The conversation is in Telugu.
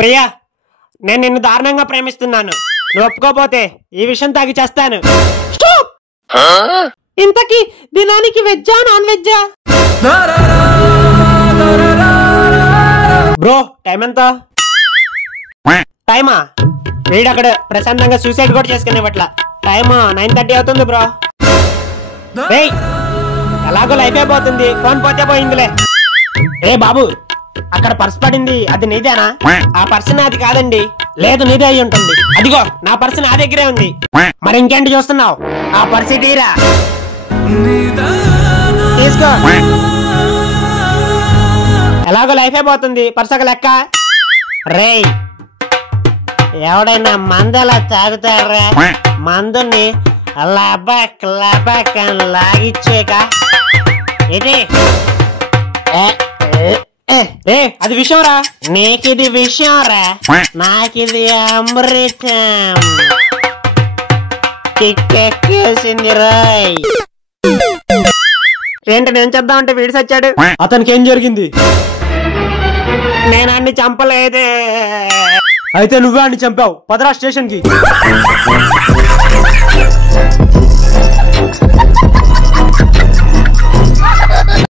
ప్రియా, నేను నిన్ను దారుణంగా ప్రేమిస్తున్నాను. నువ్వు ఒప్పుకోపోతే ఈ విషయం తాగి చేస్తాను. ఇంతకీ దినానికి వెజ్జా నాన్ వెజ్జా? బ్రో టైం ఎంత? టైమా? వీడక్కడ ప్రశాంతంగా సూసైడ్ కూడా చేసుకునేవట్ల. టైమ్ 9:30 అవుతుంది బ్రో. ఎలాగో లైఫ్ అయిపోతుంది, ఫోన్ పోతే పోయిందిలే. ఏ బాబు, అక్కడ పర్స్ పడింది, అది నీదేనా? ఆ పర్స్ నాది కాదండి. లేదు, నీదే అయి ఉంటుంది. అదిగో నా పర్స్ నా దగ్గరే ఉంది. మరి ఇంకేంటి చూస్తున్నావు? ఆ పర్స్ తీరా, తీసుకో. ఎలాగో లైఫ్ అయిపోతుంది, పర్స్ ఒక లెక్క. రేయ్, ఎవడైనా మందలా తాగుతారా? మందుని లబక్ లబక్ అని లాగిచ్చేక ఇది అది విషయం రా. నీకిది విషయం రా, నాకిది అమృతం. కిక్కేసింది రాయ్. ఏంటి నేను చెప్దామంటే వీడి సచ్చాడు. అతనికి ఏం జరిగింది? నేను అన్ని చంపలేదే. అయితే నువ్వే అన్ని చంపావు. పదరా స్టేషన్ కి.